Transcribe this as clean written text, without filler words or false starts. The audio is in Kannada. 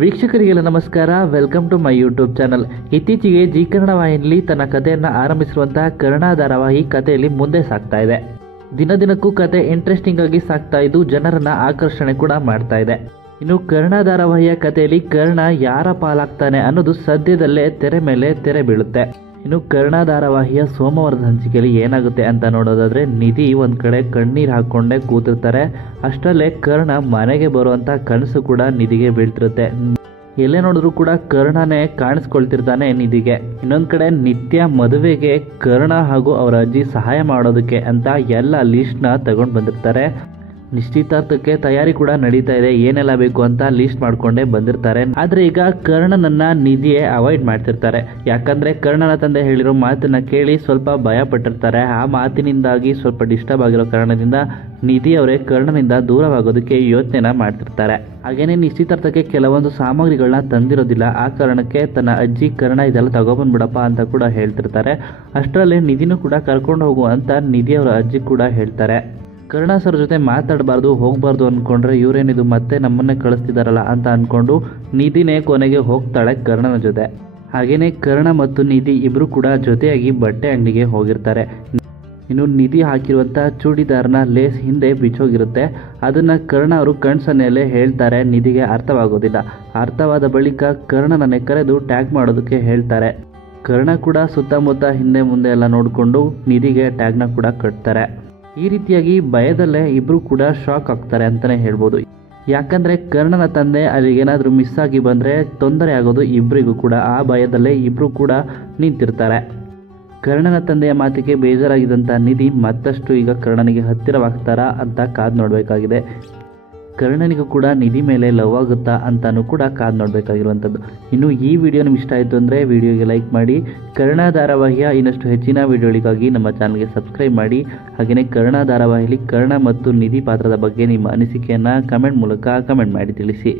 ವೀಕ್ಷಕರಿಗೆಲ್ಲ ನಮಸ್ಕಾರ. Welcome to my YouTube channel. ಇತ್ತೀಚೆಗೆ ಜಿ ಕನ್ನಡ ವಾಹಿನಿಯಲ್ಲಿ ತನ್ನ ಕಥೆಯನ್ನು ಆರಂಭಿಸಿರುವಂತಹ ಕರ್ಣ ಧಾರಾವಾಹಿ ಕಥೆಯಲ್ಲಿ ಮುಂದೆ ಸಾಗ್ತಾ ಇದೆ. ದಿನದಿನಕ್ಕೂ ಕತೆ ಇಂಟ್ರೆಸ್ಟಿಂಗ್ ಆಗಿ ಸಾಗ್ತಾ ಇದ್ದು ಜನರನ್ನ ಆಕರ್ಷಣೆ ಕೂಡ ಮಾಡ್ತಾ ಇದೆ. ಇನ್ನು ಕರ್ಣ ಧಾರಾವಾಹಿಯ ಕಥೆಯಲ್ಲಿ ಕರ್ಣ ಯಾರ ಪಾಲಾಗ್ತಾನೆ ಅನ್ನೋದು ಸದ್ಯದಲ್ಲೇ ತೆರೆ ಮೇಲೆ ತೆರೆ ಬೀಳುತ್ತೆ. ಇನ್ನು ಕರ್ಣ ಧಾರಾವಾಹಿಯ ಸೋಮವಾರದ ಹಂಚಿಕೆಯಲ್ಲಿ ಏನಾಗುತ್ತೆ ಅಂತ ನೋಡೋದಾದ್ರೆ, ನಿಧಿ ಒಂದ್ ಕಡೆ ಕಣ್ಣೀರು ಹಾಕೊಂಡೇ ಕೂತಿರ್ತಾರೆ. ಅಷ್ಟರಲ್ಲೇ ಕರ್ಣ ಮನೆಗೆ ಬರುವಂತ ಕನಸು ಕೂಡ ನಿಧಿಗೆ ಬೀಳ್ತಿರುತ್ತೆ. ಎಲ್ಲೇ ನೋಡಿದ್ರು ಕೂಡ ಕರ್ಣನೇ ಕಾಣಿಸ್ಕೊಳ್ತಿರ್ತಾನೆ ನಿಧಿಗೆ. ಇನ್ನೊಂದ್ ಕಡೆ ನಿತ್ಯ ಮದುವೆಗೆ ಕರ್ಣ ಹಾಗೂ ಅವರ ಅಜ್ಜಿ ಸಹಾಯ ಮಾಡೋದಕ್ಕೆ ಅಂತ ಎಲ್ಲ ಲಿಸ್ಟ್ ನ ತಗೊಂಡ್ ಬಂದಿರ್ತಾರೆ. ನಿಶ್ಚಿತಾರ್ಥಕ್ಕೆ ತಯಾರಿ ಕೂಡ ನಡೀತಾ ಇದೆ. ಏನೆಲ್ಲ ಬೇಕು ಅಂತ ಲಿಸ್ಟ್ ಮಾಡ್ಕೊಂಡೇ ಬಂದಿರ್ತಾರೆ. ಆದ್ರೆ ಈಗ ಕರ್ಣನನ್ನ ನಿಧಿಯೇ ಅವಾಯ್ಡ್ ಮಾಡ್ತಿರ್ತಾರೆ. ಯಾಕಂದ್ರೆ ಕರ್ಣನ ತಂದೆ ಹೇಳಿರೋ ಮಾತನ್ನ ಕೇಳಿ ಸ್ವಲ್ಪ ಭಯ ಪಟ್ಟಿರ್ತಾರೆ. ಆ ಮಾತಿನಿಂದಾಗಿ ಸ್ವಲ್ಪ ಡಿಸ್ಟರ್ಬ್ ಆಗಿರೋ ಕಾರಣದಿಂದ ನಿಧಿ ಅವರೇ ಕರ್ಣನಿಂದ ದೂರವಾಗೋದಕ್ಕೆ ಯೋಚನೆನ ಮಾಡ್ತಿರ್ತಾರೆ. ಹಾಗೇನೆ ನಿಶ್ಚಿತಾರ್ಥಕ್ಕೆ ಕೆಲವೊಂದು ಸಾಮಗ್ರಿಗಳನ್ನ ತಂದಿರೋದಿಲ್ಲ. ಆ ಕಾರಣಕ್ಕೆ ತನ್ನ ಅಜ್ಜಿ ಕರ್ಣ ಇದೆಲ್ಲ ತಗೊಬಂದ್ಬಿಡಪ್ಪ ಅಂತ ಕೂಡ ಹೇಳ್ತಿರ್ತಾರೆ. ಅಷ್ಟರಲ್ಲೇ ನಿಧಿನೂ ಕೂಡ ಕರ್ಕೊಂಡು ಹೋಗು ಅಂತ ನಿಧಿ ಅವರ ಅಜ್ಜಿ ಕೂಡ ಹೇಳ್ತಾರೆ. ಕರ್ಣ ಸರ್ ಜೊತೆ ಮಾತಾಡಬಾರ್ದು, ಹೋಗ್ಬಾರ್ದು ಅನ್ಕೊಂಡ್ರೆ ಇವರೇನಿದು ಮತ್ತೆ ನಮ್ಮನ್ನೇ ಕಳಿಸ್ತಿದಾರಲ್ಲ ಅಂತ ಅನ್ಕೊಂಡು ನಿಧಿನೇ ಕೊನೆಗೆ ಹೋಗ್ತಾಳೆ ಕರ್ಣನ ಜೊತೆ. ಹಾಗೇನೆ ಕರ್ಣ ಮತ್ತು ನಿಧಿ ಇಬ್ರು ಕೂಡ ಜೊತೆಯಾಗಿ ಬಟ್ಟೆ ಅಂಗಡಿಗೆ ಹೋಗಿರ್ತಾರೆ. ಇನ್ನು ನಿಧಿ ಹಾಕಿರುವಂತ ಚೂಡಿದಾರ್ನ ಲೇಸ್ ಹಿಂದೆ ಬಿಚ್ಚೋಗಿರುತ್ತೆ. ಅದನ್ನ ಕರ್ಣ ಅವರು ಕಣ್ಸನ್ನೆಲ್ಲೇ ಹೇಳ್ತಾರೆ. ನಿಧಿಗೆ ಅರ್ಥವಾಗೋದಿಲ್ಲ. ಅರ್ಥವಾದ ಬಳಿಕ ಕರ್ಣನನ್ನೇ ಕರೆದು ಟ್ಯಾಗ್ ಮಾಡೋದಕ್ಕೆ ಹೇಳ್ತಾರೆ. ಕರ್ಣ ಕೂಡ ಸುತ್ತಮುತ್ತ ಹಿಂದೆ ಮುಂದೆ ಎಲ್ಲ ನೋಡಿಕೊಂಡು ನಿಧಿಗೆ ಟ್ಯಾಗ್ನ ಕೂಡ ಕಟ್ತಾರೆ. ಈ ರೀತಿಯಾಗಿ ಭಯದಲ್ಲೇ ಇಬ್ರು ಕೂಡ ಶಾಕ್ ಆಗ್ತಾರೆ ಅಂತಾನೆ ಹೇಳ್ಬೋದು. ಯಾಕಂದ್ರೆ ಕರ್ಣನ ತಂದೆ ಅಲ್ಲಿಗೇನಾದ್ರೂ ಮಿಸ್ ಆಗಿ ಬಂದ್ರೆ ತೊಂದರೆ ಆಗೋದು ಇಬ್ಬರಿಗೂ ಕೂಡ. ಆ ಭಯದಲ್ಲೇ ಇಬ್ರು ಕೂಡ ನಿಂತಿರ್ತಾರೆ. ಕರ್ಣನ ತಂದೆಯ ಮಾತಿಗೆ ಬೇಜಾರಾಗಿದ್ದಂಥ ನಿಧಿ ಮತ್ತಷ್ಟು ಈಗ ಕರ್ಣನಿಗೆ ಹತ್ತಿರವಾಗ್ತಾರಾ ಅಂತ ಕಾದ್ ನೋಡಬೇಕಾಗಿದೆ. ಕರ್ಣನಿಗೂ ಕೂಡ ನಿಧಿ ಮೇಲೆ ಲವ್ ಆಗುತ್ತಾ ಅಂತಾನೂ ಕೂಡ ಕಾದ್ ನೋಡಬೇಕಾಗಿರುವಂಥದ್ದು. ಇನ್ನು ಈ ವಿಡಿಯೋ ನಿಮ್ಗೆ ಇಷ್ಟ ಆಯಿತು ಅಂದರೆ ವಿಡಿಯೋಗೆ ಲೈಕ್ ಮಾಡಿ. ಕರ್ಣ ಧಾರಾವಾಹಿಯ ಇನ್ನಷ್ಟು ಹೆಚ್ಚಿನ ವಿಡಿಯೋಗಳಿಗಾಗಿ ನಮ್ಮ ಚಾನಲ್ಗೆ ಸಬ್ಸ್ಕ್ರೈಬ್ ಮಾಡಿ. ಹಾಗೆಯೇ ಕರ್ಣ ಧಾರಾವಾಹಿಯಲ್ಲಿ ಕರ್ಣ ಮತ್ತು ನಿಧಿ ಪಾತ್ರದ ಬಗ್ಗೆ ನಿಮ್ಮ ಅನಿಸಿಕೆಯನ್ನು ಕಮೆಂಟ್ ಮೂಲಕ ಕಮೆಂಟ್ ಮಾಡಿ ತಿಳಿಸಿ.